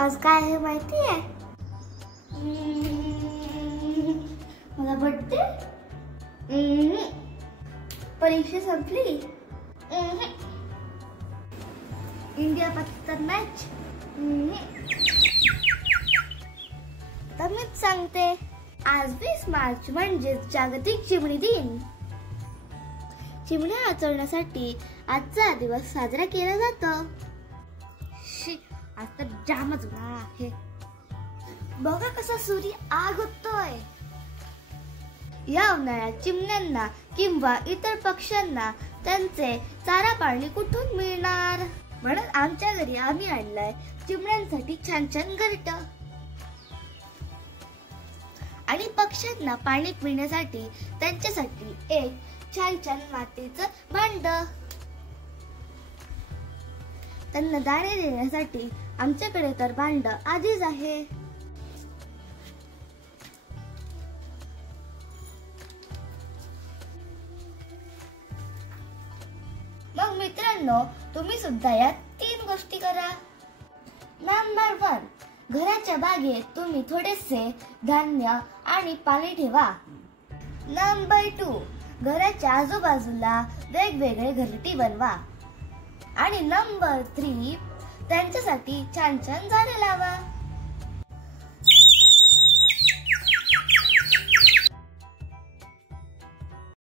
आज काय आहे माहिती आहे? मला बर्थडे, परीक्षा संपली, इंडिया पाकिस्तान मॅच, तर मीच सांगते, आज 20 मार्च म्हणजे जागतिक चिमणी दिन. चिमण्या वाचवण्यासाठी आजचा दिवस साजरा केला जातो. आज तर जामच आहे. बघा कसा सूर्य आग होतोय. या उन्हाळ्यात चिमण्यांना किंवा इतर पक्ष्यांना त्यांचे चारा पाणी कुठून मिळणार? म्हणून आमच्या घरी आम्ही आणलाय चिमण्यांसाठी छान छान घरट आणि पक्ष्यांना पाणी पिण्यासाठी त्यांच्यासाठी एक छान छान मातीचं भांड. त्यांना दाणे देण्यासाठी आमच्याकडे तर भांड आधीच आहे. मग मित्रांनो, तुम्ही सुद्धा या 3 गोष्टी करा. नंबर 1, घराच्या बागेत तुम्ही थोडेसे धान्य आणि पाणी ठेवा. नंबर 2, घराच्या आजूबाजूला वेगवेगळे घरटी बनवा. आणि नंबर 3, त्यांच्यासाठी छान छान झाडे लावा.